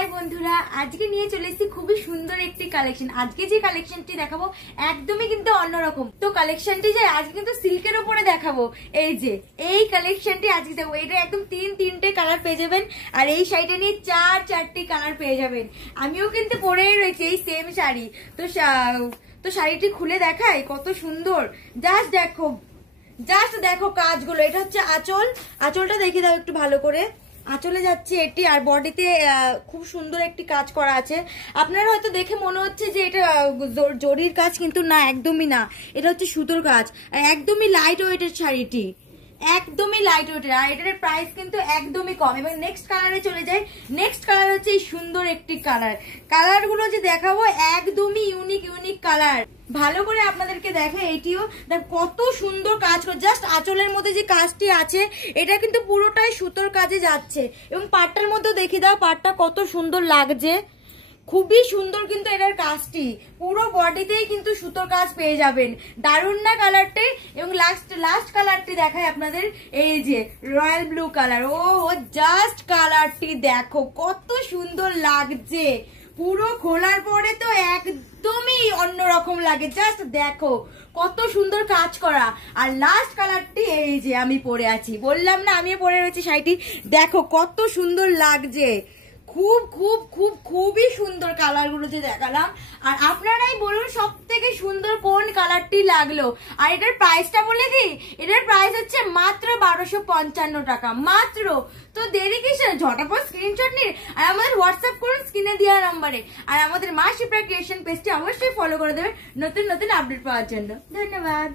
High বন্ধুরা, আজকে নিয়ে চলে এসেছি খুবই সুন্দর একটি কালেকশন। আজকে যে কালেকশনটি দেখাবো একদমই কিন্তু অন্যরকম। তো কালেকশনটি যে আজকে কিন্তু সিল্কের উপরে দেখাবো। এই যে এই কালেকশনটি আজকে দেখাবো, এটা একদম তিনটে কালার পেয়ে যাবেন। আর এই শাড়িটা নিয়ে চারটি কালার পেয়ে যাবেন। আমিও কিন্তু পরেই রয়েছি এই সেম শাড়ি। তো শাড়িটি খুলে দেখাই কত সুন্দর। জাস্ট দেখো কাজগুলো। এটা হচ্ছে আঁচলটা দেখিয়ে দাও একটু ভালো করে। আঁচলে যাচ্ছে এটি, আর বডিতে খুব সুন্দর একটি কাজ করা আছে। আপনারা হয়তো দেখে মনে হচ্ছে যে এটা জরির কাজ, কিন্তু না, একদমই না। এটা হচ্ছে সুতোর কাজ, আর একদমই লাইট ওয়েটের শাড়িটি, একদমই লাইট ওয়েটের। আর এটার প্রাইস কিন্তু একদমই কম। এবার নেক্সট কালারে চলে যাই। নেক্সট কালার হচ্ছে এই সুন্দর একটি কালারগুলো যে দেখাবো একদমই ইউনিক কালার। ভালো করে আপনাদেরকে দেখে, এটিও কত সুন্দর কাজ করে। জাস্ট আঁচলের মধ্যে যে কাজটি আছে এটা কিন্তু পুরোটাই সুতোর কাজে যাচ্ছে। এবং পাটটার মধ্যে দেখিয়ে দাও পাটটা কত সুন্দর লাগছে, খুবই সুন্দর কিন্তু এটার কাজটি। পুরো বডিতেই কিন্তু সুতোর কাজ পেয়ে যাবেন। দারুণ না কালারটি? এবং লাস্ট কালারটি দেখায় আপনাদের, এই যে রয়্যাল ব্লু কালার। ও জাস্ট কালারটি দেখো কত সুন্দর লাগছে। পুরো খোলার পরে তো একদমই অন্যরকম লাগে। জাস্ট দেখো কত সুন্দর কাজ করা। আর লাস্ট কালারটি এই যে আমি পরে আছি, বললাম না আমি পরে রয়েছি শাড়িটি, দেখো কত সুন্দর লাগছে। খুবই সুন্দর কালারগুলো যে দেখালাম। আর আপনারাই বলুন সব থেকে সুন্দর কোন কালারটি লাগলো। আর এটার প্রাইসটা বলে দিই, এটার প্রাইস হচ্ছে মাত্র 1255 টাকা মাত্র। তো দেরি কিসের, ঝটাপট স্ক্রিনশট নিন আর আমাদের হোয়াটসঅ্যাপ করুন স্ক্রিনে দেওয়া নাম্বারে। আর আমাদের মা শিপ্রা ক্রিয়েশন পেজটি অবশ্যই ফলো করে দেবেন নতুন আপডেট পাওয়ার জন্য। ধন্যবাদ।